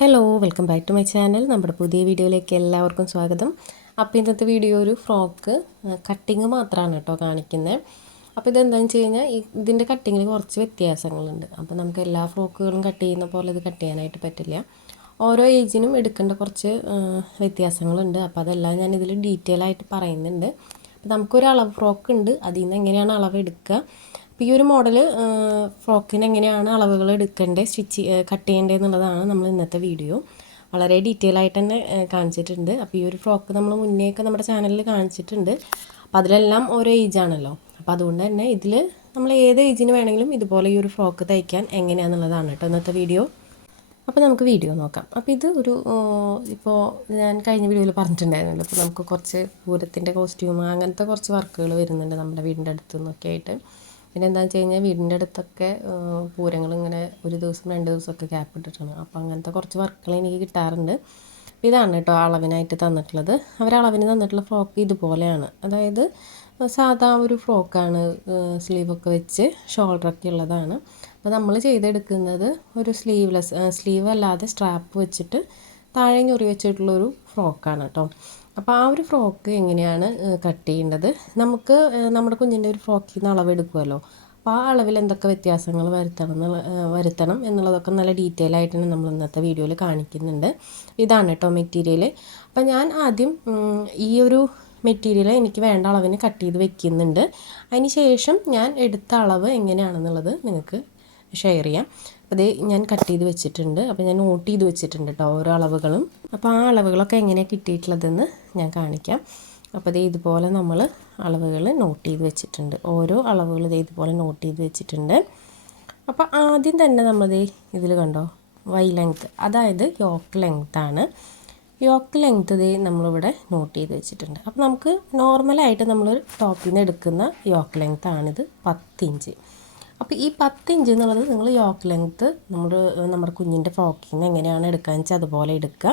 Hello welcome back to my channel നമ്മുടെ പുതിയ വീഡിയോയിലേക്ക് എല്ലാവർക്കും സ്വാഗതം. അപ്പോൾ ഇന്നത്തെ വീഡിയോ ഒരു ഫ്രോക്ക് കട്ടിങ് മാത്രമാണ് കേട്ടോ കാണിക്കുന്നത് അപ്പോൾ ഇതെന്താണെന്ന് വെച്ച് കഴിഞ്ഞാൽ ഇതിന്റെ കട്ടിങ്ങിൽ കുറച്ച് വ്യത്യാസങ്ങളുണ്ട്. അപ്പോൾ നമുക്ക് എല്ലാ ഫ്രോക്കുകളും കട്ട് ചെയ്യുന്ന പോലെ ഇത് കട്ട് ചെയ്യാനായിട്ട് പറ്റില്ല. ഓരോ ഏജിനും എടുക്കേണ്ട കുറച്ച് വ്യത്യാസങ്ങളുണ്ട്. അപ്പോൾ അതെല്ലാം ഞാൻ ഇതിൽ ഡീറ്റെയിൽ ആയിട്ട് പറയുന്നുണ്ട്. അപ്പോൾ നമുക്കൊരു അളവ് ഫ്രോക്ക് ഉണ്ട് അതിൽ നിന്ന് എങ്ങനെയാണ് അളവ് എടുക്കുക അപ്പോൾ ഈ ഒരു മോഡൽ ഫ്രോക്കിന് എങ്ങനെയാണ് അളവുകൾ എടുക്കേണ്ടത് സ്റ്റിച്ച് കട്ട് ചെയ്യേണ്ടത് എന്നുള്ളതാണ് നമ്മൾ ഇന്നത്തെ വീഡിയോ. വളരെ ഡീറ്റെയിൽ ആയിട്ട് തന്നെ കാണിച്ചിട്ടുണ്ട്. അപ്പോൾ ഈ ഒരു ഫ്രോക്ക് നമ്മൾ മുന്നേയൊക്കെ നമ്മുടെ ചാനലിൽ കാണിച്ചിട്ടുണ്ട്. അപ്പോൾ അതിലെല്ലാം ഓരോ ഏജ് ആണല്ലോ. അപ്പോൾ അതുകൊണ്ട് തന്നെ ഇതിൽ നമ്മൾ ഏത് ഏജിന് വേണമെങ്കിലും ഇതുപോലെ ഈ ഒരു ഫ്രോക്ക് തയ്ക്കാൻ എങ്ങനെയാണെന്നുള്ളതാണ് കേട്ടോ ഇന്നത്തെ വീഡിയോ. അപ്പോൾ നമുക്ക് വീഡിയോ നോക്കാം. അപ്പോൾ ഇത് ഒരു ഇപ്പോൾ ഞാൻ കഴിഞ്ഞ വീഡിയോയിൽ പറഞ്ഞിട്ടുണ്ടായിരുന്നല്ലോ. അപ്പോൾ നമുക്ക് കുറച്ച് പൂരത്തിന്റെ കോസ്റ്റ്യൂം അങ്ങനത്തെ കുറച്ച് വർക്കുകൾ വരുന്നുണ്ട് നമ്മുടെ വീടിന്റെ അടുത്തു നിന്നൊക്കെ ആയിട്ട്. പിന്നെ എന്താണെന്ന് വെച്ച് കഴിഞ്ഞാൽ വീടിന്റെ അടുത്തൊക്കെ പൂരങ്ങൾ ഇങ്ങനെ ഒരു ദിവസം രണ്ട് ദിവസമൊക്കെ ഗ്യാപ്പ് ഇട്ടിട്ടാണ്. അപ്പോൾ അങ്ങനത്തെ കുറച്ച് വർക്കുകൾ എനിക്ക് കിട്ടാറുണ്ട്. അപ്പോൾ ഇതാണ് കേട്ടോ അളവിനായിട്ട് തന്നിട്ടുള്ളത്. അവർ അളവിന് തന്നിട്ടുള്ള ഫ്രോക്ക് ഇതുപോലെയാണ്. അതായത് സാധാ ഒരു ഫ്രോക്കാണ് സ്ലീവൊക്കെ വെച്ച് ഷോൾഡറൊക്കെ ഉള്ളതാണ്. അപ്പോൾ നമ്മൾ ചെയ്തെടുക്കുന്നത് ഒരു സ്ലീവ്ലെസ് സ്ലീവ് അല്ലാതെ സ്ട്രാപ്പ് വെച്ചിട്ട് താഴെ ഞൊറി വെച്ചിട്ടുള്ളൊരു ഫ്രോക്കാണ് കേട്ടോ. അപ്പോൾ ആ ഒരു ഫ്രോക്ക് എങ്ങനെയാണ് കട്ട് ചെയ്യേണ്ടത്? നമുക്ക് നമ്മുടെ കുഞ്ഞിന്റെ ഒരു ഫ്രോക്കിൽ നിന്ന് അളവെടുക്കുമല്ലോ അപ്പോൾ ആ അളവിൽ എന്തൊക്കെ വ്യത്യാസങ്ങൾ വരുത്തണം എന്നുള്ള വരുത്തണം എന്നുള്ളതൊക്കെ നല്ല ഡീറ്റെയിൽ ആയിട്ട് നമ്മൾ ഇന്നത്തെ വീഡിയോയിൽ കാണിക്കുന്നുണ്ട്. ഇതാണ് കേട്ടോ മെറ്റീരിയൽ അപ്പോൾ ഞാൻ ആദ്യം ഈ ഒരു മെറ്റീരിയൽ എനിക്ക് വേണ്ട അളവിന് കട്ട് ചെയ്ത് വെക്കുന്നുണ്ട്. അതിന് ശേഷം ഞാൻ എടുത്ത അളവ് എങ്ങനെയാണെന്നുള്ളത് നിങ്ങൾക്ക് ഷെയർ ചെയ്യാം. അപ്പോൾ ഞാൻ കട്ട് ചെയ്ത് വെച്ചിട്ടുണ്ട്. അപ്പോൾ ഞാൻ നോട്ട് ചെയ്ത് വെച്ചിട്ടുണ്ട് കേട്ടോ ഓരോ അളവുകളും. അപ്പോൾ ആ അളവുകളൊക്കെ എങ്ങനെയാണ് കിട്ടിയിട്ടുള്ളതെന്ന് ഞാൻ കാണിക്കാം. അപ്പോൾ ഇത് ഇതുപോലെ നമ്മൾ അളവുകൾ നോട്ട് ചെയ്ത് വെച്ചിട്ടുണ്ട്. ഓരോ അളവുകൾ ഇത് ഇതുപോലെ നോട്ട് ചെയ്ത് വെച്ചിട്ടുണ്ട്. അപ്പോൾ ആദ്യം തന്നെ നമ്മൾ ഇതിൽ കണ്ടോ? വൈ ലെങ്ത്ത് അതായത് യോക്ക് ലെങ്ത്താണ് യോക്ക് ലെങ്ത്ത് ഇത് നമ്മളിവിടെ നോട്ട് ചെയ്ത് വെച്ചിട്ടുണ്ട്. അപ്പോൾ നമുക്ക് നോർമലായിട്ട് നമ്മൾ ടോപ്പിൽ നിന്ന് എടുക്കുന്ന യോക്ക് ലെങ്ത്താണിത് പത്തിഞ്ച്. അപ്പോൾ ഈ പത്ത് ഇഞ്ച് എന്നുള്ളത് നിങ്ങൾ യോക്ക് ലെങ്ത്ത് നമ്മൾ നമ്മുടെ കുഞ്ഞിന്റെ ഫ്രോക്കിൽ നിന്ന് എങ്ങനെയാണ് എടുക്കുകയെന്ന് വെച്ചാൽ അതുപോലെ എടുക്കുക.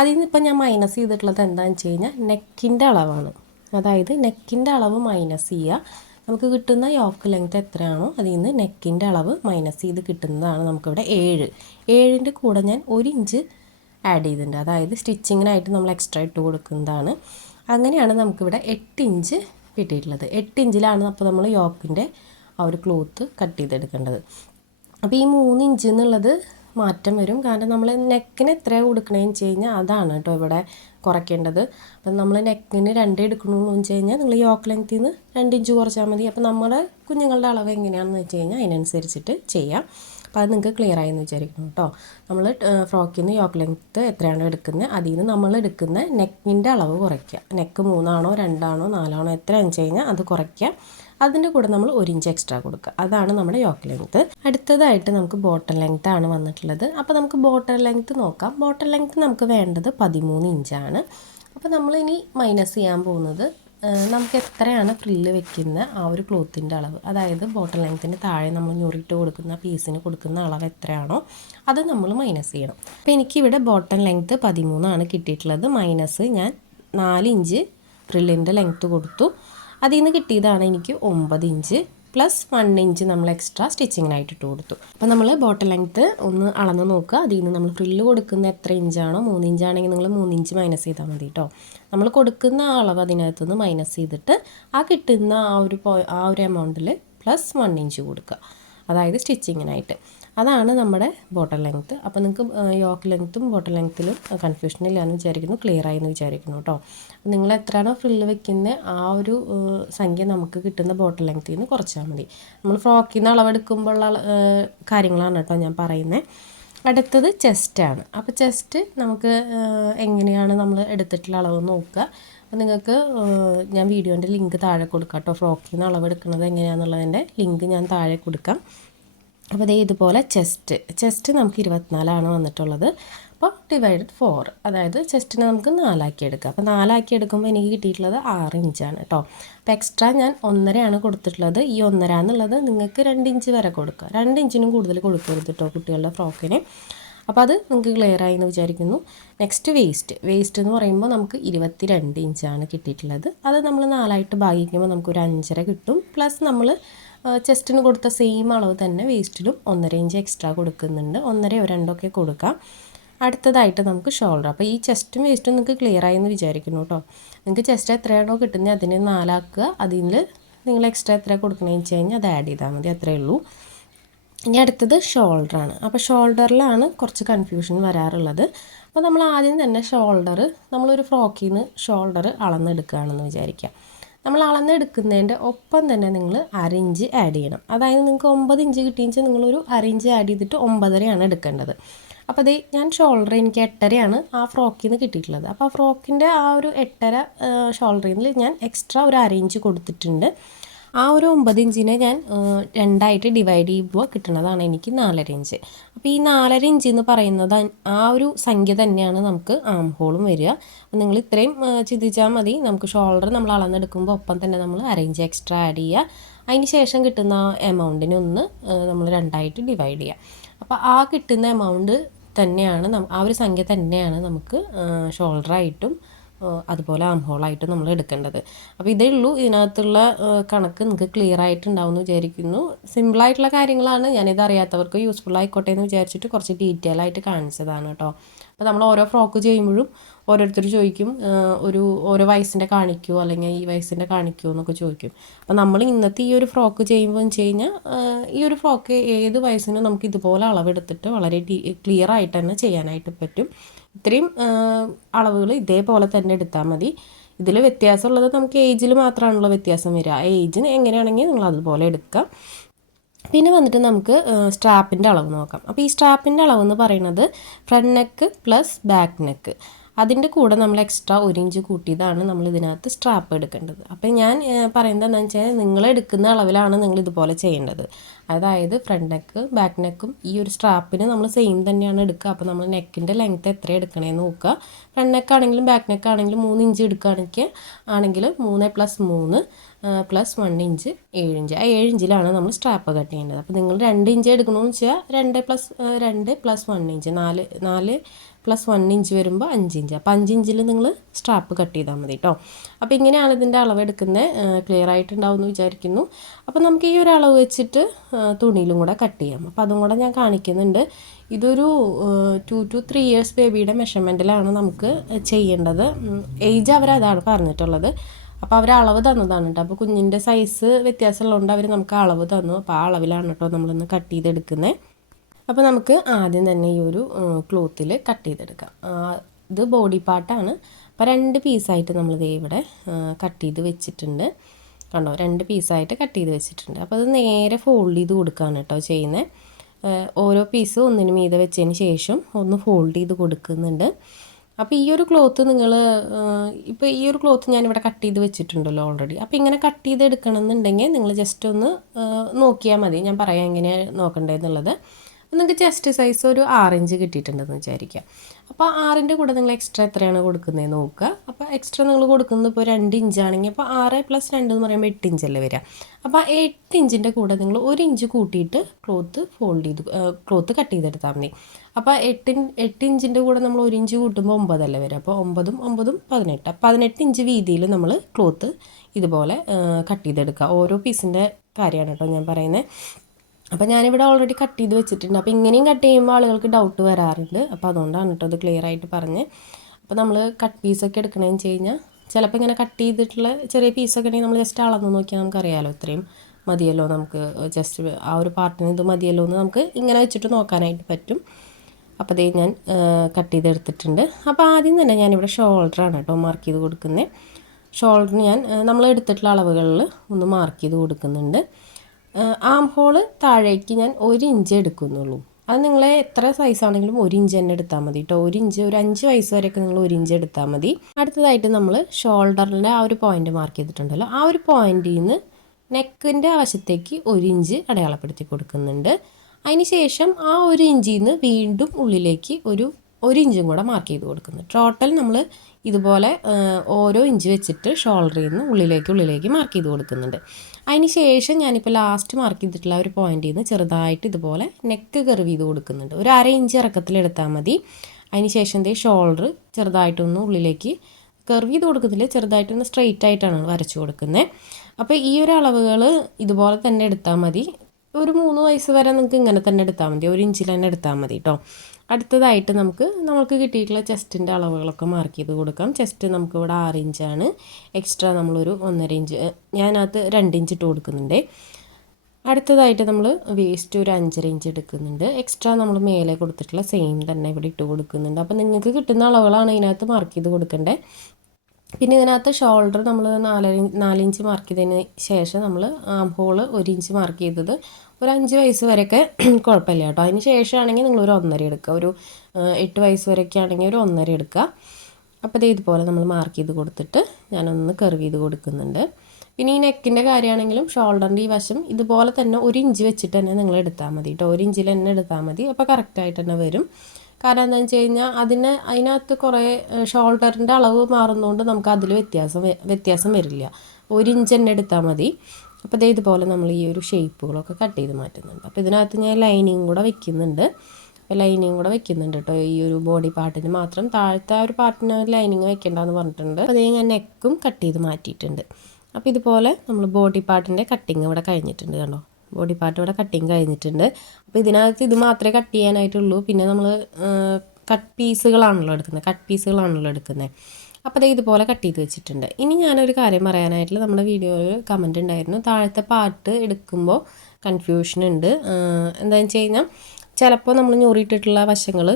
അതിൽ നിന്ന് ഇപ്പം ഞാൻ മൈനസ് ചെയ്തിട്ടുള്ളത് എന്താണെന്ന് വെച്ച് കഴിഞ്ഞാൽ നെക്കിന്റെ അളവാണ്. അതായത് നെക്കിന്റെ അളവ് മൈനസ് ചെയ്യുക. നമുക്ക് കിട്ടുന്ന യോക്ക് ലെങ്ത്ത് എത്രയാണോ അതിൽ നിന്ന് നെക്കിന്റെ അളവ് മൈനസ് ചെയ്ത് കിട്ടുന്നതാണ് നമുക്കിവിടെ ഏഴ്. ഏഴിന്റെ കൂടെ ഞാൻ ഒരു ഇഞ്ച് ആഡ് ചെയ്തിട്ടുണ്ട്. അതായത് സ്റ്റിച്ചിങ്ങിനായിട്ട് നമ്മൾ എക്സ്ട്രാ ഇട്ട് കൊടുക്കുന്നതാണ്. അങ്ങനെയാണ് നമുക്കിവിടെ എട്ട് ഇഞ്ച് കിട്ടിയിട്ടുള്ളത്. എട്ട് ഇഞ്ചിലാണ് അപ്പോൾ നമ്മൾ യോക്കിന്റെ ആ ഒരു ക്ലോത്ത് കട്ട് ചെയ്തെടുക്കേണ്ടത്. അപ്പോൾ ഈ മൂന്ന് ഇഞ്ച് എന്നുള്ളത് മാറ്റം വരും. കാരണം നമ്മൾ നെക്കിന് എത്ര കൊടുക്കണമെന്ന് വെച്ച് കഴിഞ്ഞാൽ അതാണ് കേട്ടോ ഇവിടെ കുറയ്ക്കേണ്ടത്. അപ്പം നമ്മൾ നെക്കിന് രണ്ട് എടുക്കണമെന്ന് വെച്ച് കഴിഞ്ഞാൽ നിങ്ങൾ യോക്ക് ലെങ്ത്തിൽ നിന്ന് രണ്ട് ഇഞ്ച് കുറച്ചാൽ മതി. അപ്പോൾ നമ്മുടെ കുഞ്ഞുങ്ങളുടെ അളവ് എങ്ങനെയാണെന്ന് വെച്ച് കഴിഞ്ഞാൽ അതിനനുസരിച്ചിട്ട് ചെയ്യാം. അപ്പോൾ അത് നിങ്ങൾക്ക് ക്ലിയർ ആയെന്ന് വിചാരിക്കണം കേട്ടോ. നമ്മൾ ഫ്രോക്കിൽ നിന്ന് യോക്ക് ലെങ്ത്ത് എത്രയാണോ എടുക്കുന്നത് അതിൽ നിന്ന് നമ്മൾ എടുക്കുന്ന നെക്കിന്റെ അളവ് കുറയ്ക്കുക നെക്ക് മൂന്നാണോ രണ്ടാണോ നാലാണോ എത്രയാണെന്ന് വെച്ച് കഴിഞ്ഞാൽ അത് കുറയ്ക്കുക അതിന്റെ കൂടെ നമ്മൾ ഒരു ഇഞ്ച് എക്സ്ട്രാ കൊടുക്കുക. അതാണ് നമ്മുടെ യോക്ക് ലെങ്ത്ത് അടുത്തതായിട്ട് നമുക്ക് ബോട്ടം ലെങ്ത്ത് ആണ് വന്നിട്ടുള്ളത്. അപ്പോൾ നമുക്ക് ബോട്ടം ലെങ്ത്ത് നോക്കാം. ബോട്ടം ലെങ്ത്ത് നമുക്ക് വേണ്ടത് പതിമൂന്ന് ഇഞ്ചാണ്. അപ്പോൾ നമ്മളിനി മൈനസ് ചെയ്യാൻ പോകുന്നത് നമുക്ക് എത്രയാണ് ഫ്രില്ല് വെക്കുന്ന ആ ഒരു ക്ലോത്തിന്റെ അളവ്? അതായത് ബോട്ടം ലെങ്ത്തിന് താഴെ നമ്മൾ ഞൊറിട്ട് കൊടുക്കുന്ന പീസിന് കൊടുക്കുന്ന അളവ് എത്രയാണോ അത് നമ്മൾ മൈനസ് ചെയ്യണം. അപ്പോൾ എനിക്കിവിടെ ബോട്ടം ലെങ്ത്ത് പതിമൂന്നാണ് കിട്ടിയിട്ടുള്ളത്. മൈനസ് ഞാൻ നാല് ഇഞ്ച് ഫ്രില്ലിന്റെ ലെങ്ത്ത് കൊടുത്തു. അതിൽ നിന്ന് കിട്ടിയതാണ് എനിക്ക് ഒമ്പത് ഇഞ്ച് പ്ലസ് വൺ ഇഞ്ച് നമ്മൾ എക്സ്ട്രാ സ്റ്റിച്ചിങ്ങിനായിട്ട് ഇട്ട് കൊടുത്തു. അപ്പോൾ നമ്മൾ ബോട്ടം ലെങ്ത്ത് ഒന്ന് അളന്ന് നോക്കുക. അതിൽ നിന്ന് നമ്മൾ ഫ്രില്ല് കൊടുക്കുന്ന എത്ര ഇഞ്ചാണോ മൂന്ന് ഇഞ്ചാണെങ്കിൽ നിങ്ങൾ മൂന്ന് ഇഞ്ച് മൈനസ് ചെയ്താൽ മതി കേട്ടോ നമ്മൾ കൊടുക്കുന്ന അളവ് അതിനകത്തുനിന്ന് മൈനസ് ചെയ്തിട്ട് ആ കിട്ടുന്ന ആ ഒരു ആ ഒരു എമൗണ്ടിൽ പ്ലസ് വൺ ഇഞ്ച് കൊടുക്കുക. അതായത് സ്റ്റിച്ചിങ്ങിനായിട്ട് അതാണ് നമ്മുടെ ബോട്ടൽ ലെങ്ത്ത് അപ്പോൾ നിങ്ങൾക്ക് യോക്ക് ലെങ്ത്തും ബോട്ടൽ ലെങ്ത്തിലും കൺഫ്യൂഷൻ ഇല്ലാന്ന് വിചാരിക്കുന്നു. ക്ലിയർ ആയി എന്ന് വിചാരിക്കുന്നു കേട്ടോ നിങ്ങൾ എത്രയാണോ ഫ്രില്ല് വെക്കുന്നത് ആ ഒരു സംഖ്യ നമുക്ക് കിട്ടുന്ന ബോട്ടൽ ലെങ്ത്തിൽ നിന്ന് കുറച്ചാൽ മതി. നമ്മൾ ഫ്രോക്കിൽ നിന്ന് അളവെടുക്കുമ്പോഴുള്ള കാര്യങ്ങളാണ് കേട്ടോ ഞാൻ പറയുന്നത് അടുത്തത് ചെസ്റ്റാണ് അപ്പോൾ ചെസ്റ്റ് നമുക്ക് എങ്ങനെയാണ് നമ്മൾ എടുത്തിട്ടുള്ള അളവ് നോക്കുക. അപ്പോൾ നിങ്ങൾക്ക് ഞാൻ വീഡിയോന്റെ ലിങ്ക് താഴെ കൊടുക്കാം കേട്ടോ. ഫ്രോക്കിൽ നിന്ന് അളവെടുക്കുന്നത് എങ്ങനെയാണെന്നുള്ളതിന്റെ ലിങ്ക് ഞാൻ താഴെ കൊടുക്കാം. അപ്പോൾ അതേ ഇതുപോലെ ചെസ്റ്റ് ചെസ്റ്റ് നമുക്ക് ഇരുപത്തിനാലാണ് വന്നിട്ടുള്ളത്. അപ്പോൾ ഡിവൈഡഡ് ഫോർ അതായത് ചെസ്റ്റിനെ നമുക്ക് നാലാക്കി എടുക്കാം അപ്പോൾ നാലാക്കി എടുക്കുമ്പോൾ എനിക്ക് കിട്ടിയിട്ടുള്ളത് ആറ് ഇഞ്ചാണ് കേട്ടോ. അപ്പോൾ എക്സ്ട്രാ ഞാൻ ഒന്നരയാണ് കൊടുത്തിട്ടുള്ളത്. ഈ ഒന്നര എന്നുള്ളത് നിങ്ങൾക്ക് രണ്ട് ഇഞ്ച് വരെ കൊടുക്കുക രണ്ട് ഇഞ്ചിനും കൂടുതൽ കൊടുക്കരുത് കേട്ടോ കുട്ടികളുടെ ഫ്രോക്കിന്. അപ്പോൾ അത് നിങ്ങൾക്ക് ക്ലിയർ ആയി എന്ന് വിചാരിക്കുന്നു. നെക്സ്റ്റ് വേസ്റ്റ് വേസ്റ്റ് എന്ന് പറയുമ്പോൾ നമുക്ക് ഇരുപത്തി രണ്ട് ഇഞ്ചാണ് കിട്ടിയിട്ടുള്ളത്. അത് നമ്മൾ നാലായിട്ട് ഭാഗിക്കുമ്പോൾ നമുക്കൊരു അഞ്ചര കിട്ടും. പ്ലസ് നമ്മൾ ചെസ്റ്റിന് കൊടുത്ത സെയിം അളവ് തന്നെ വേസ്റ്റിലും ഒന്നര ഇഞ്ച് എക്സ്ട്രാ കൊടുക്കുന്നുണ്ട്. ഒന്നരയോ രണ്ടൊക്കെ കൊടുക്കാം. അടുത്തതായിട്ട് നമുക്ക് ഷോൾഡർ അപ്പോൾ ഈ ചെസ്റ്റും വേസ്റ്റും നിങ്ങൾക്ക് ക്ലിയർ ആയി എന്ന് വിചാരിക്കുന്നു കേട്ടോ നിങ്ങൾക്ക് ചെസ്റ്റ് എത്രയാണോ കിട്ടുന്നത് അതിനെ നാലാക്കുക. അതിൽ നിങ്ങൾ എക്സ്ട്രാ എത്ര കൊടുക്കണമെന്ന് വെച്ച് കഴിഞ്ഞാൽ അത് ആഡ് ചെയ്താൽ മതി. അത്രയേ ഉള്ളൂ. ഇനി അടുത്തത് ഷോൾഡറാണ് അപ്പോൾ ഷോൾഡറിലാണ് കുറച്ച് കൺഫ്യൂഷൻ വരാറുള്ളത്. അപ്പോൾ നമ്മൾ ആദ്യം തന്നെ ഷോൾഡർ നമ്മളൊരു ഫ്രോക്കിൽ നിന്ന് ഷോൾഡർ അളന്നെടുക്കുകയാണെന്ന് വിചാരിക്കാം നമ്മൾ അളന്നെടുക്കുന്നതിന്റെ ഒപ്പം തന്നെ നിങ്ങൾ അരയിഞ്ച് ആഡ് ചെയ്യണം. അതായത് നിങ്ങൾക്ക് ഒമ്പത് ഇഞ്ച് കിട്ടിയെന്ന് നിങ്ങളൊരു അരയിഞ്ച് ആഡ് ചെയ്തിട്ട് ഒമ്പതരയാണ് എടുക്കേണ്ടത്. അപ്പോൾ അതേ ഞാൻ ഷോൾഡർ എനിക്ക് എട്ടരയാണ് ആ ഫ്രോക്കിൽ നിന്ന് കിട്ടിയിട്ടുള്ളത്. അപ്പോൾ ആ ഫ്രോക്കിന്റെ ആ ഒരു എട്ടര ഷോൾഡറിൽ നിന്ന് ഞാൻ എക്സ്ട്രാ ഒരു അറേഞ്ച് കൊടുത്തിട്ടുണ്ട്. ആ ഒരു ഒമ്പത് ഇഞ്ചിനെ ഞാൻ രണ്ടായിട്ട് ഡിവൈഡ് ചെയ്യുമ്പോൾ കിട്ടുന്നതാണ് എനിക്ക് നാലര ഇഞ്ച് അപ്പോൾ ഈ നാലര ഇഞ്ച് എന്ന് പറയുന്നത് ആ ഒരു സംഖ്യ തന്നെയാണ് നമുക്ക് ആം ഹോളും വരിക. അപ്പോൾ നിങ്ങൾ ഇത്രയും ചിന്തിച്ചാൽ മതി. നമുക്ക് ഷോൾഡർ നമ്മൾ അളന്നെടുക്കുമ്പോൾ ഒപ്പം തന്നെ നമ്മൾ അറേഞ്ച് എക്സ്ട്രാ ആഡ് ചെയ്യുക. അതിന് ശേഷം കിട്ടുന്ന എമൗണ്ടിനെ ഒന്ന് നമ്മൾ രണ്ടായിട്ട് ഡിവൈഡ് ചെയ്യുക. അപ്പോൾ ആ കിട്ടുന്ന എമൗണ്ട് തന്നെയാണ് ആ ഒരു സംഖ്യ തന്നെയാണ് നമുക്ക് ഷോൾഡറായിട്ടും അതുപോലെ ആം ഹോളായിട്ട് നമ്മൾ എടുക്കേണ്ടത്. അപ്പോൾ ഇതേ ഉള്ളൂ. ഇതിനകത്തുള്ള കണക്ക് നിങ്ങൾക്ക് ക്ലിയർ ആയിട്ടുണ്ടാവും എന്ന് വിചാരിക്കുന്നു സിമ്പിളായിട്ടുള്ള കാര്യങ്ങളാണ്. ഞാനിത് അറിയാത്തവർക്ക് യൂസ്ഫുൾ ആയിക്കോട്ടെ എന്ന് വിചാരിച്ചിട്ട് കുറച്ച് ഡീറ്റെയിൽ ആയിട്ട് കാണിച്ചതാണ് കേട്ടോ. അപ്പോൾ നമ്മൾ ഓരോ ഫ്രോക്ക് ചെയ്യുമ്പോഴും ഓരോരുത്തർ ചോദിക്കും ഒരു ഓരോ വയസ്സിന്റെ കാണിക്കുമോ അല്ലെങ്കിൽ ഈ വയസ്സിന്റെ കാണിക്കുമോ എന്നൊക്കെ ചോദിക്കും. അപ്പോൾ നമ്മൾ ഇന്നത്തെ ഈ ഒരു ഫ്രോക്ക് ചെയ്യുമ്പോൾ വെച്ച് കഴിഞ്ഞാൽ ഈ ഒരു ഫ്രോക്ക് ഏത് വയസ്സിനും നമുക്ക് ഇതുപോലെ അളവെടുത്തിട്ട് വളരെ ക്ലിയർ ആയിട്ട് തന്നെ ചെയ്യാനായിട്ട് പറ്റും. ഇത്രയും അളവുകൾ ഇതേപോലെ തന്നെ എടുത്താൽ മതി. ഇതിൽ വ്യത്യാസമുള്ളത് നമുക്ക് ഏജിൽ മാത്രമാണല്ലോ വ്യത്യാസം വരിക. ഏജിന് എങ്ങനെയാണെങ്കിൽ നിങ്ങൾ അതുപോലെ എടുക്കുക. പിന്നെ വന്നിട്ട് നമുക്ക് സ്ട്രാപ്പിന്റെ അളവ് നോക്കാം. അപ്പോൾ ഈ സ്ട്രാപ്പിന്റെ അളവ് എന്ന് പറയുന്നത് front neck plus back neck അതിന്റെ കൂടെ നമ്മൾ എക്സ്ട്രാ ഒരു ഇഞ്ച് കൂട്ടിയതാണ് നമ്മൾ ഇതിനകത്ത് സ്ട്രാപ്പ് എടുക്കേണ്ടത്. അപ്പം ഞാൻ പറയുന്നത് എന്താണെന്ന് വെച്ചാൽ നിങ്ങൾ എടുക്കുന്ന അളവിലാണ് നിങ്ങൾ ഇതുപോലെ ചെയ്യേണ്ടത്. അതായത് ഫ്രണ്ട് നെക്ക് ബാക്ക് നെക്കും ഈ ഒരു സ്ട്രാപ്പിന് നമ്മൾ സെയിം തന്നെയാണ് എടുക്കുക. അപ്പോൾ നമ്മൾ നെക്കിന്റെ ലെങ്ത്ത് എത്ര എടുക്കണേന്ന് നോക്കുക. ഫ്രണ്ട് നെക്കാണെങ്കിലും ബാക്ക് നെക്കാണെങ്കിലും മൂന്ന് ഇഞ്ച് എടുക്കുകയാണെങ്കിൽ ആണെങ്കിൽ മൂന്ന് പ്ലസ് മൂന്ന് പ്ലസ് വൺ ഇഞ്ച് ഏഴ് ഇഞ്ച്. ആ ഏഴ് ഇഞ്ചിലാണ് നമ്മൾ സ്ട്രാപ്പ് കട്ട് ചെയ്യേണ്ടത്. അപ്പോൾ നിങ്ങൾ രണ്ട് ഇഞ്ച് എടുക്കണമെന്ന് വെച്ചാൽ രണ്ട് പ്ലസ് രണ്ട് പ്ലസ് വൺ ഇഞ്ച്. നാല് നാല് പ്ലസ് വൺ ഇഞ്ച് വരുമ്പോൾ അഞ്ച് ഇഞ്ച് അപ്പോൾ അഞ്ച് ഇഞ്ചിൽ നിങ്ങൾ സ്ട്രാപ്പ് കട്ട് ചെയ്താൽ മതി കേട്ടോ അപ്പോൾ ഇങ്ങനെയാണ് ഇതിന്റെ അളവ് എടുക്കുന്നത് ക്ലിയർ ആയിട്ടുണ്ടാവും എന്ന് വിചാരിക്കുന്നു. അപ്പോൾ നമുക്ക് ഈ ഒരു അളവ് വെച്ചിട്ട് തുണിയിലും കൂടെ കട്ട് ചെയ്യാം. അപ്പോൾ അതും കൂടെ ഞാൻ കാണിക്കുന്നുണ്ട്. ഇതൊരു ടു ടു ത്രീ ഇയേഴ്സ് ബേബിയുടെ മെഷർമെന്റിലാണ് നമുക്ക് ചെയ്യേണ്ടത്. ഏജ് അവരതാണ് പറഞ്ഞിട്ടുള്ളത്. അപ്പോൾ അവർ അളവ് തന്നതാണ് കേട്ടോ അപ്പോൾ കുഞ്ഞിന്റെ സൈസ് വ്യത്യാസമുള്ളതുകൊണ്ട് അവർ നമുക്ക് അളവ് തന്നു. അപ്പോൾ ആ അളവിലാണ് കേട്ടോ നമ്മളിന്ന് കട്ട് ചെയ്തെടുക്കുന്നത് അപ്പോൾ നമുക്ക് ആദ്യം തന്നെ ഈ ഒരു ക്ലോത്തിൽ കട്ട് ചെയ്തെടുക്കാം. ഇത് ബോഡി പാർട്ടാണ് അപ്പോൾ രണ്ട് പീസായിട്ട് നമ്മൾ ഇവിടെ കട്ട് ചെയ്ത് വെച്ചിട്ടുണ്ട്. കണ്ടോ? രണ്ട് പീസായിട്ട് കട്ട് ചെയ്ത് വെച്ചിട്ടുണ്ട്. അപ്പോൾ അത് നേരെ ഫോൾഡ് ചെയ്ത് കൊടുക്കുകയാണ് കേട്ടോ ചെയ്യുന്നത് ഓരോ പീസ് ഒന്നിന് മീതെ വെച്ചതിന് ശേഷം ഒന്ന് ഫോൾഡ് ചെയ്ത് കൊടുക്കുന്നുണ്ട്. അപ്പോൾ ഈ ഒരു ക്ലോത്ത് നിങ്ങൾ ഇപ്പോൾ ഈ ഒരു ക്ലോത്ത് ഞാനിവിടെ കട്ട് ചെയ്ത് വെച്ചിട്ടുണ്ടല്ലോ ഓൾറെഡി അപ്പോൾ ഇങ്ങനെ കട്ട് ചെയ്ത് എടുക്കണമെന്നുണ്ടെങ്കിൽ നിങ്ങൾ ജസ്റ്റ് ഒന്ന് നോക്കിയാൽ മതി. ഞാൻ പറയാം എങ്ങനെയാണ് നോക്കണ്ടേന്നുള്ളത് നിങ്ങൾക്ക് ചെസ്റ്റ് സൈസ് ഒരു ആറിഞ്ച് കിട്ടിയിട്ടുണ്ടെന്ന് വിചാരിക്കാം അപ്പോൾ ആറിന്റെ കൂടെ നിങ്ങൾ എക്സ്ട്രാ എത്രയാണ് കൊടുക്കുന്നത് നോക്കുക. അപ്പോൾ എക്സ്ട്രാ നിങ്ങൾ കൊടുക്കുന്നത് ഇപ്പോൾ രണ്ട് ഇഞ്ചാണെങ്കിൽ അപ്പോൾ ആറ് പ്ലസ് രണ്ട് എന്ന് പറയുമ്പോൾ എട്ട് ഇഞ്ചല്ലേ വരിക. അപ്പോൾ ആ എട്ട് ഇഞ്ചിന്റെ കൂടെ നിങ്ങൾ ഒരു ഇഞ്ച് കൂട്ടിയിട്ട് ക്ലോത്ത് ഫോൾഡ് ചെയ്ത് ക്ലോത്ത് കട്ട് ചെയ്തെടുത്താൽ മതി. അപ്പോൾ എട്ട് എട്ട് ഇഞ്ചിന്റെ കൂടെ നമ്മൾ ഒരു ഇഞ്ച് കൂട്ടുമ്പോൾ ഒമ്പതല്ലേ വരിക. അപ്പോൾ ഒമ്പതും ഒമ്പതും പതിനെട്ട്. പതിനെട്ട് ഇഞ്ച് വീതിയിൽ നമ്മൾ ക്ലോത്ത് ഇതുപോലെ കട്ട് ചെയ്തെടുക്കുക. ഓരോ പീസിന്റെ കാര്യമാണ് കേട്ടോ ഞാൻ പറയുന്നത്. അപ്പോൾ ഞാനിവിടെ ഓൾറെഡി കട്ട് ചെയ്ത് വെച്ചിട്ടുണ്ട്. അപ്പോൾ ഇങ്ങനെയും കട്ട് ചെയ്യുമ്പോൾ ആളുകൾക്ക് ഡൗട്ട് വരാറുണ്ട്. അപ്പോൾ അതുകൊണ്ടാണ് കേട്ടോ അത് ക്ലിയർ ആയിട്ട് പറഞ്ഞ്. അപ്പോൾ നമ്മൾ കട്ട് പീസൊക്കെ എടുക്കണമെന്ന് വെച്ച് കഴിഞ്ഞാൽ ചിലപ്പോൾ ഇങ്ങനെ കട്ട് ചെയ്തിട്ടുള്ള ചെറിയ പീസൊക്കെ ഉണ്ടെങ്കിൽ നമ്മൾ ജസ്റ്റ് അളന്ന് നോക്കിയാൽ നമുക്കറിയാമല്ലോ ഇത്രയും മതിയല്ലോ നമുക്ക്. ജസ്റ്റ് ആ ഒരു പാർട്ടിന് ഇത് മതിയല്ലോ എന്ന് നമുക്ക് ഇങ്ങനെ വെച്ചിട്ട് നോക്കാനായിട്ട് പറ്റും. അപ്പോൾ അതേ ഞാൻ കട്ട് ചെയ്തെടുത്തിട്ടുണ്ട് അപ്പോൾ ആദ്യം തന്നെ ഞാനിവിടെ ഷോൾഡറാണ് കേട്ടോ മാർക്ക് ചെയ്ത് കൊടുക്കുന്നത് ഷോൾഡർ ഞാൻ നമ്മൾ എടുത്തിട്ടുള്ള അളവുകളിൽ ഒന്ന് മാർക്ക് ചെയ്ത് കൊടുക്കുന്നുണ്ട്. ആം ഹോൾ താഴേക്ക് ഞാൻ ഒരു ഇഞ്ച് എടുക്കുന്നുള്ളൂ. അത് നിങ്ങളെ എത്ര സൈസ് ആണെങ്കിലും ഒരു ഇഞ്ച് തന്നെ എടുത്താൽ മതി കേട്ടോ ഒരു ഇഞ്ച് ഒരു അഞ്ച് വയസ്സ് വരെയൊക്കെ നിങ്ങൾ ഒരു ഇഞ്ച് എടുത്താൽ മതി. അടുത്തതായിട്ട് നമ്മൾ ഷോൾഡറിന്റെ ആ ഒരു പോയിന്റ് മാർക്ക് ചെയ്തിട്ടുണ്ടല്ലോ. ആ ഒരു പോയിന്റിൽ നിന്ന് നെക്കിന്റെ വശത്തേക്ക് ഒരു ഇഞ്ച് അടയാളപ്പെടുത്തി കൊടുക്കുന്നുണ്ട്. അതിന് ശേഷം ആ ഒരു ഇഞ്ചിൽ നിന്ന് വീണ്ടും ഉള്ളിലേക്ക് ഒരു ഒരു ഇഞ്ചും കൂടെ മാർക്ക് ചെയ്ത് കൊടുക്കുന്നു. ടോട്ടൽ നമ്മൾ ഇതുപോലെ ഓരോ ഇഞ്ച് വെച്ചിട്ട് ഷോൾഡറിൽ നിന്ന് ഉള്ളിലേക്ക് ഉള്ളിലേക്ക് മാർക്ക് ചെയ്ത് കൊടുക്കുന്നുണ്ട്. അതിന് ശേഷം ഞാനിപ്പോൾ ലാസ്റ്റ് മാർക്ക് ചെയ്തിട്ടുള്ള ഒരു പോയിന്റിൽ നിന്ന് ചെറുതായിട്ട് ഇതുപോലെ നെക്ക് കർവ് ചെയ്ത് കൊടുക്കുന്നുണ്ട്. ഒരു അര ഇഞ്ച് ഇറക്കത്തിലെടുത്താൽ മതി. അതിന് ശേഷം എന്തേ ഷോൾഡർ ചെറുതായിട്ടൊന്ന് ഉള്ളിലേക്ക് കർവ് ചെയ്ത് കൊടുക്കുന്നില്ല ചെറുതായിട്ടൊന്ന് സ്ട്രെയിറ്റ് ആയിട്ടാണ് വരച്ചു കൊടുക്കുന്നത് അപ്പോൾ ഈ ഒരു അളവുകൾ ഇതുപോലെ തന്നെ എടുത്താൽ മതി. ഒരു മൂന്ന് വയസ്സ് വരെ നിങ്ങൾക്ക് ഇങ്ങനെ തന്നെ എടുത്താൽ മതി. ഒരു ഇഞ്ചിൽ തന്നെ എടുത്താൽ മതി കേട്ടോ അടുത്തതായിട്ട് നമുക്ക് നമുക്ക് കിട്ടിയിട്ടുള്ള ചെസ്റ്റിന്റെ അളവുകളൊക്കെ മാർക്ക് ചെയ്ത് കൊടുക്കാം. ചെസ്റ്റ് നമുക്ക് ഇവിടെ ആറ് ഇഞ്ചാണ് എക്സ്ട്രാ നമ്മളൊരു ഒന്നര ഇഞ്ച്. ഞാനകത്ത് രണ്ട് ഇഞ്ച് ഇട്ട് കൊടുക്കുന്നുണ്ട്. അടുത്തതായിട്ട് നമ്മൾ വേസ്റ്റ് ഒരു അഞ്ചര ഇഞ്ച് എടുക്കുന്നുണ്ട്. എക്സ്ട്രാ നമ്മൾ മേലെ കൊടുത്തിട്ടുള്ള സെയിം തന്നെ ഇവിടെ ഇട്ട് കൊടുക്കുന്നുണ്ട്. അപ്പോൾ നിങ്ങൾക്ക് കിട്ടുന്ന അളവുകളാണ് ഇതിനകത്ത് മാർക്ക് ചെയ്ത് കൊടുക്കേണ്ടത് പിന്നെ ഇതിനകത്ത് ഷോൾഡർ നമ്മൾ നാലര നാലിഞ്ച് മാർക്ക് ചെയ്തതിന് ശേഷം നമ്മൾ ആം ഹോൾ ഒരു ഇഞ്ച് മാർക്ക് ചെയ്തത് ഒരു അഞ്ച് വയസ്സ് വരെയൊക്കെ കുഴപ്പമില്ല കേട്ടോ. അതിന് ശേഷമാണെങ്കിൽ നിങ്ങൾ ഒരു ഒന്നര എടുക്കുക. ഒരു എട്ട് വയസ്സ് വരെയൊക്കെ ആണെങ്കിൽ ഒരു ഒന്നര എടുക്കുക. അപ്പോൾ ഇത് ഇതുപോലെ നമ്മൾ മാർക്ക് ചെയ്ത് കൊടുത്തിട്ട് ഞാനൊന്ന് കർവ് ചെയ്ത് കൊടുക്കുന്നുണ്ട്. പിന്നെ ഈ നെക്കിന്റെ കാര്യമാണെങ്കിലും ഷോൾഡറിന്റെ ഈ വശം ഇതുപോലെ തന്നെ ഒരു ഇഞ്ച് വെച്ചിട്ട് തന്നെ നിങ്ങൾ എടുത്താൽ മതി കേട്ടോ. ഒരു ഇഞ്ചിൽ തന്നെ എടുത്താൽ മതി. അപ്പോൾ കറക്റ്റായിട്ട് തന്നെ വരും. കാരണം എന്താണെന്ന് വെച്ച് കഴിഞ്ഞാൽ അതിന് അതിനകത്ത് കുറേ ഷോൾഡറിന്റെ അളവ് മാറുന്നതുകൊണ്ട് നമുക്ക് അതിൽ വ്യത്യാസം വ്യത്യാസം വരില്ല. ഒരു ഇഞ്ച് തന്നെ എടുത്താൽ മതി. അപ്പോൾ ഇതേ ഇതുപോലെ നമ്മൾ ഈ ഒരു ഷേപ്പുകളൊക്കെ കട്ട് ചെയ്ത് മാറ്റുന്നുണ്ട്. അപ്പോൾ ഇതിനകത്ത് ഞാൻ ലൈനിങ് കൂടെ വെക്കുന്നുണ്ട്. അപ്പോൾ ലൈനിങ് കൂടെ വെക്കുന്നുണ്ട് കേട്ടോ. ഈ ഒരു ബോഡി പാർട്ടിന് മാത്രം താഴത്തെ ആ ഒരു പാർട്ടിന് ലൈനിങ് വെക്കേണ്ടതെന്ന് പറഞ്ഞിട്ടുണ്ട്. അതേ ഞാൻ നെക്കും കട്ട് ചെയ്ത് മാറ്റിയിട്ടുണ്ട്. അപ്പോൾ ഇതുപോലെ നമ്മൾ ബോഡി പാർട്ടിന്റെ കട്ടിങ് ഇവിടെ കഴിഞ്ഞിട്ടുണ്ട് കണ്ടോ? ബോഡി പാർട്ട് ഇവിടെ കട്ടിങ് കഴിഞ്ഞിട്ടുണ്ട്. അപ്പോൾ ഇതിനകത്ത് ഇത് മാത്രമേ കട്ട് ചെയ്യാനായിട്ടുള്ളൂ. പിന്നെ നമ്മൾ കട്ട് പീസുകളാണല്ലോ എടുക്കുന്നത്. കട്ട് പീസുകളാണല്ലോ എടുക്കുന്നത്. അപ്പോൾ അത് ഇതുപോലെ കട്ട് ചെയ്ത് വെച്ചിട്ടുണ്ട്. ഇനി ഞാനൊരു കാര്യം പറയാനായിട്ട് നമ്മുടെ വീഡിയോയിൽ കമന്റ് ഉണ്ടായിരുന്നു. താഴത്തെ പാർട്ട് എടുക്കുമ്പോൾ കൺഫ്യൂഷൻ ഉണ്ട്. എന്താണെന്ന് വെച്ച് കഴിഞ്ഞാൽ ചിലപ്പോൾ നമ്മൾ ഞൊറിയിട്ടിട്ടുള്ള വശങ്ങൾ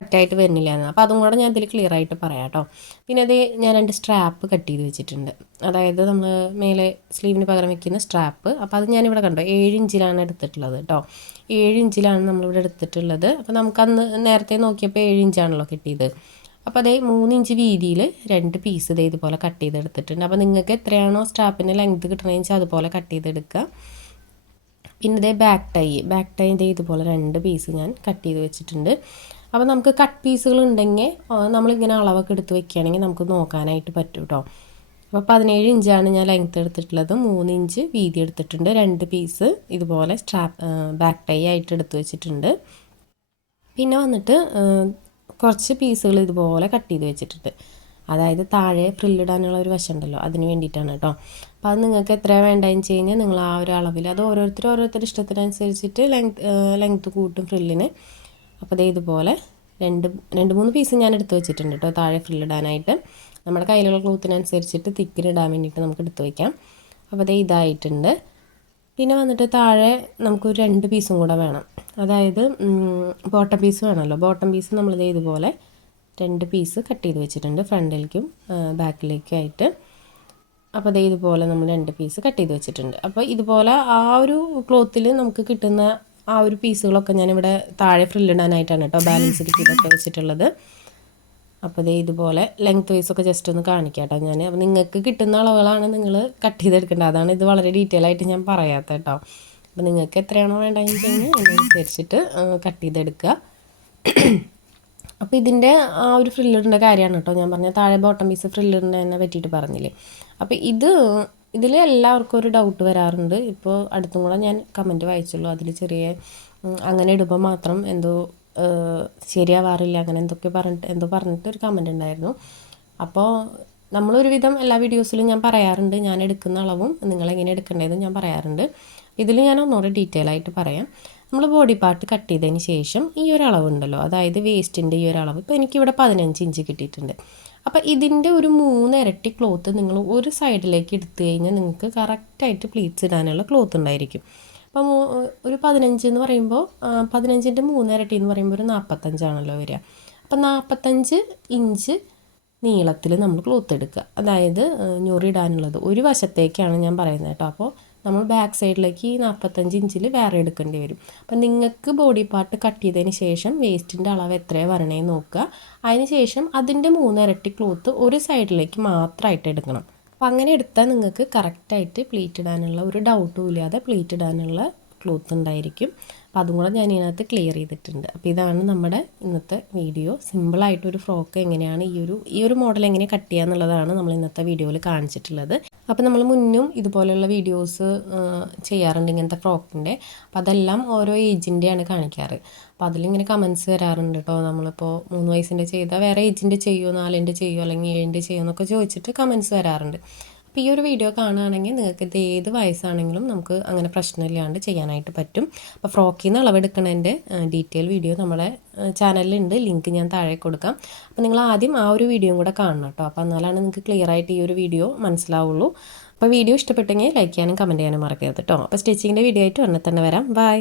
കറക്റ്റായിട്ട് വരുന്നില്ല എന്നാൽ അപ്പോൾ അതും കൂടെ ഞാൻ ഇതിൽ ക്ലിയർ ആയിട്ട് പറയാം കേട്ടോ. പിന്നെ അത് ഞാൻ രണ്ട് സ്ട്രാപ്പ് കട്ട് ചെയ്ത് വെച്ചിട്ടുണ്ട്. അതായത് നമ്മൾ മേലെ സ്ലീവിന് പകരം വെക്കുന്ന സ്ട്രാപ്പ് അപ്പോൾ അത് ഞാനിവിടെ കണ്ടോ ഏഴ് ഇഞ്ചിലാണ് എടുത്തിട്ടുള്ളത് കേട്ടോ. ഏഴ് ഇഞ്ചിലാണ് നമ്മളിവിടെ എടുത്തിട്ടുള്ളത്. അപ്പോൾ നമുക്കന്ന് നേരത്തെ നോക്കിയപ്പോൾ ഏഴ് ഇഞ്ചാണല്ലോ കിട്ടിയത് അപ്പോൾ അതേ മൂന്ന് ഇഞ്ച് വീതിയിൽ രണ്ട് പീസ് ഇതേ ഇതുപോലെ കട്ട് ചെയ്തെടുത്തിട്ടുണ്ട്. അപ്പോൾ നിങ്ങൾക്ക് എത്രയാണോ സ്റ്റാപ്പിന്റെ ലെങ്ത് കിട്ടണമെന്ന് വെച്ചാൽ അതുപോലെ കട്ട് ചെയ്തെടുക്കുക. പിന്നെ ഇതേ ബാക്ക് ടൈ ബാക്ക് ടൈ ഇതേ ഇതുപോലെ രണ്ട് പീസ് ഞാൻ കട്ട് ചെയ്ത് വെച്ചിട്ടുണ്ട്. അപ്പോൾ നമുക്ക് കട്ട് പീസുകൾ ഉണ്ടെങ്കിൽ നമ്മളിങ്ങനെ അളവൊക്കെ എടുത്ത് വെക്കുകയാണെങ്കിൽ നമുക്ക് നോക്കാനായിട്ട് പറ്റും കേട്ടോ അപ്പോൾ പതിനേഴ് ഇഞ്ചാണ് ഞാൻ ലെങ്ത് എടുത്തിട്ടുള്ളത്. മൂന്ന് ഇഞ്ച് വീതി എടുത്തിട്ടുണ്ട്. രണ്ട് പീസ് ഇതുപോലെ സ്ട്രാപ്പ് ബാക്ക് ടൈ ആയിട്ട് എടുത്ത് വെച്ചിട്ടുണ്ട്. പിന്നെ വന്നിട്ട് കുറച്ച് പീസുകൾ ഇതുപോലെ കട്ട് ചെയ്ത് വെച്ചിട്ടുണ്ട്. അതായത് താഴെ ഫ്രില്ലിടാനുള്ള ഒരു വശം ഉണ്ടല്ലോ അതിന് വേണ്ടിയിട്ടാണ് കേട്ടോ അപ്പോൾ അത് നിങ്ങൾക്ക് എത്ര വേണ്ടതെന്ന് വെച്ച് കഴിഞ്ഞാൽ നിങ്ങൾ ആ ഒരു അളവിൽ അത് ഓരോരുത്തർ ഓരോരുത്തരുടെ ഇഷ്ടത്തിനനുസരിച്ചിട്ട് ലെങ്ത് ലെങ്ത്ത് കൂട്ടും ഫ്രില്ലിന് അപ്പോൾ അതേ ഇതുപോലെ രണ്ട് രണ്ട് മൂന്ന് പീസ് ഞാൻ എടുത്ത് വെച്ചിട്ടുണ്ട് കേട്ടോ താഴെ ഫ്രില്ലിടാനായിട്ട് നമ്മുടെ കയ്യിലുള്ള ക്ലോത്തിനനുസരിച്ചിട്ട് തിക്കിലിടാൻ വേണ്ടിയിട്ട് നമുക്ക് എടുത്ത് വയ്ക്കാം അപ്പോൾ അതേ ഇതായിട്ടുണ്ട്. പിന്നെ വന്നിട്ട് താഴെ നമുക്കൊരു രണ്ട് പീസും കൂടെ വേണം. അതായത് ബോട്ടം പീസ് വേണമല്ലോ ബോട്ടം പീസ് നമ്മളിത് ഇതുപോലെ രണ്ട് പീസ് കട്ട് ചെയ്ത് വെച്ചിട്ടുണ്ട്. ഫ്രണ്ടിലേക്കും ബാക്കിലേക്കും ആയിട്ട്. അപ്പോൾ അതേ ഇതുപോലെ നമ്മൾ രണ്ട് പീസ് കട്ട് ചെയ്ത് വെച്ചിട്ടുണ്ട്. അപ്പോൾ ഇതുപോലെ ആ ഒരു ക്ലോത്തിൽ നമുക്ക് കിട്ടുന്ന ആ ഒരു പീസുകളൊക്കെ ഞാനിവിടെ താഴെ ഫ്രില്ലിടാനായിട്ടാണ് കേട്ടോ ബാലൻസ് കിട്ടിയതൊക്കെ വെച്ചിട്ടുള്ളത്. അപ്പോൾ ഇതേ ഇതുപോലെ ലെങ്ത് വൈസ് ഒക്കെ ജസ്റ്റ് ഒന്ന് കാണിക്കാം കേട്ടോ ഞാൻ അപ്പോൾ നിങ്ങൾക്ക് കിട്ടുന്ന അളവുകളാണ് നിങ്ങൾ കട്ട് ചെയ്തെടുക്കേണ്ടത്. അതാണ് ഇത് വളരെ ഡീറ്റെയിൽ ആയിട്ട് ഞാൻ പറയാത്ത കേട്ടോ. അപ്പോൾ നിങ്ങൾക്ക് എത്രയാണോ വേണ്ടതെന്ന് വെച്ച് കഴിഞ്ഞാൽ അതിനനുസരിച്ചിട്ട് കട്ട് ചെയ്തെടുക്കുക. അപ്പോൾ ഇതിന്റെ ആ ഒരു ഫ്രില്ലറിന്റെ കാര്യമാണ് കേട്ടോ ഞാൻ പറഞ്ഞ താഴെ ബോട്ടം പീസ് ഫ്രില്ലറിനെ പറ്റിയിട്ട് പറഞ്ഞില്ലേ. അപ്പോൾ ഇത് ഇതിൽ എല്ലാവർക്കും ഒരു ഡൗട്ട് വരാറുണ്ട്. ഇപ്പോൾ അടുത്തും കൂടെ ഞാൻ കമന്റ് വായിച്ചുള്ളൂ. അതിൽ ചെറിയ അങ്ങനെ ഇടുമ്പോൾ മാത്രം എന്തോ ശരിയാവാറില്ല അങ്ങനെ എന്തൊക്കെ പറഞ്ഞിട്ട് എന്തോ പറഞ്ഞിട്ട് ഒരു കമന്റ് ഉണ്ടായിരുന്നു. അപ്പോൾ നമ്മളൊരുവിധം എല്ലാ വീഡിയോസിലും ഞാൻ പറയാറുണ്ട്. ഞാൻ എടുക്കുന്ന അളവും നിങ്ങളെങ്ങനെ എടുക്കേണ്ടതെന്ന് ഞാൻ പറയാറുണ്ട്. ഇതിൽ ഞാൻ ഒന്നുകൂടെ ഡീറ്റെയിൽ ആയിട്ട് പറയാം. നമ്മൾ ബോഡി പാർട്ട് കട്ട് ചെയ്തതിന് ശേഷം ഈ ഒരു അളവുണ്ടല്ലോ അതായത് വേസ്റ്റിന്റെ ഈ ഒരു അളവ് ഇപ്പോൾ എനിക്കിവിടെ പതിനഞ്ച് ഇഞ്ച് കിട്ടിയിട്ടുണ്ട്. അപ്പോൾ ഇതിന്റെ ഒരു മൂന്ന് ഇരട്ടി ക്ലോത്ത് നിങ്ങൾ ഒരു സൈഡിലേക്ക് എടുത്തു കഴിഞ്ഞാൽ നിങ്ങൾക്ക് കറക്റ്റായിട്ട് പ്ലീറ്റ്സ് ഇടാനുള്ള ക്ലോത്ത് ഉണ്ടായിരിക്കും. അപ്പോൾ ഒരു പതിനഞ്ച് എന്ന് പറയുമ്പോൾ പതിനഞ്ചിന്റെ മൂന്ന് ഇരട്ടി എന്ന് പറയുമ്പോൾ ഒരു നാൽപ്പത്തഞ്ചാണല്ലോ വരിക. അപ്പോൾ നാൽപ്പത്തഞ്ച് ഇഞ്ച് നീളത്തിൽ നമ്മൾ ക്ലോത്ത് എടുക്കുക. അതായത് ഞൊറിയിടാനുള്ളത് ഒരു വശത്തേക്കാണ് ഞാൻ പറയുന്നത് കേട്ടോ. അപ്പോൾ നമ്മൾ ബാക്ക് സൈഡിലേക്ക് നാൽപ്പത്തഞ്ച് ഇഞ്ചിൽ വേറെ എടുക്കേണ്ടി വരും. അപ്പം നിങ്ങൾക്ക് ബോഡി പാർട്ട് കട്ട് ചെയ്തതിന് ശേഷം വേസ്റ്റിന്റെ അളവ് എത്രയാണ് വരണേ നോക്കുക. അതിന് ശേഷം അതിന്റെ മൂന്നിരട്ടി ക്ലോത്ത് ഒരു സൈഡിലേക്ക് മാത്രമായിട്ട് എടുക്കണം. അപ്പം അങ്ങനെ എടുത്താൽ നിങ്ങൾക്ക് കറക്റ്റായിട്ട് പ്ലീറ്റ് ഇടാനുള്ള ഒരു ഡൗട്ടും ഇല്ലാതെ പ്ലീറ്റ് ഇടാനുള്ള ക്ലോത്ത് ഉണ്ടായിരിക്കും. അപ്പോൾ അതും കൂടെ ഞാൻ ഇതിനകത്ത് ക്ലിയർ ചെയ്തിട്ടുണ്ട്. അപ്പോൾ ഇതാണ് നമ്മുടെ ഇന്നത്തെ വീഡിയോ സിമ്പിളായിട്ടൊരു ഫ്രോക്ക് എങ്ങനെയാണ് ഈ ഒരു ഈ ഒരു മോഡൽ എങ്ങനെ കട്ട് ചെയ്യുക എന്നുള്ളതാണ് നമ്മൾ ഇന്നത്തെ വീഡിയോയിൽ കാണിച്ചിട്ടുള്ളത്. അപ്പോൾ നമ്മൾ മുന്നും ഇതുപോലെയുള്ള വീഡിയോസ് ചെയ്യാറുണ്ട് ഇങ്ങനത്തെ ഫ്രോക്കിന്റെ അപ്പോൾ അതെല്ലാം ഓരോ ഏജിന്റെയാണ് കാണിക്കാറ്. അപ്പോൾ അതിലിങ്ങനെ കമൻസ് വരാറുണ്ട് കേട്ടോ നമ്മളിപ്പോൾ മൂന്ന് വയസ്സിന്റെ ചെയ്താൽ വേറെ ഏജിന്റെ ചെയ്യുമോ നാലിന്റെ ചെയ്യുമോ അല്ലെങ്കിൽ ഏഴിന്റെ ചെയ്യുമോ എന്നൊക്കെ ചോദിച്ചിട്ട് കമൻസ് വരാറുണ്ട്. ഈ ഒരു വീഡിയോ കാണുകയാണെങ്കിൽ നിങ്ങൾക്ക് ഇത് ഏത് വയസ്സാണെങ്കിലും നമുക്ക് അങ്ങനെ പ്രശ്നമില്ലാണ്ട് ചെയ്യാനായിട്ട് പറ്റും. അപ്പോൾ ഫ്രോക്കിൽ നിന്ന് അളവെടുക്കണതിന്റെ ഡീറ്റെയിൽ വീഡിയോ നമ്മുടെ ചാനലിലുണ്ട് ലിങ്ക് ഞാൻ താഴെ കൊടുക്കാം. അപ്പോൾ നിങ്ങൾ ആദ്യം ആ ഒരു വീഡിയോയും കൂടെ കാണണം കേട്ടോ. അപ്പോൾ എന്നാലാണ് നിങ്ങൾക്ക് ക്ലിയർ ആയിട്ട് ഈ ഒരു വീഡിയോ മനസ്സിലാവുള്ളൂ. അപ്പോൾ വീഡിയോ ഇഷ്ടപ്പെട്ടെങ്കിൽ ലൈക്ക് ചെയ്യാനും കമന്റ് ചെയ്യാനും മറക്കരുത് കേട്ടോ. അപ്പോൾ സ്റ്റിച്ചിങ്ങിന്റെ വീഡിയോ ആയിട്ട് ഉടനെ തന്നെ വരാം. ബൈ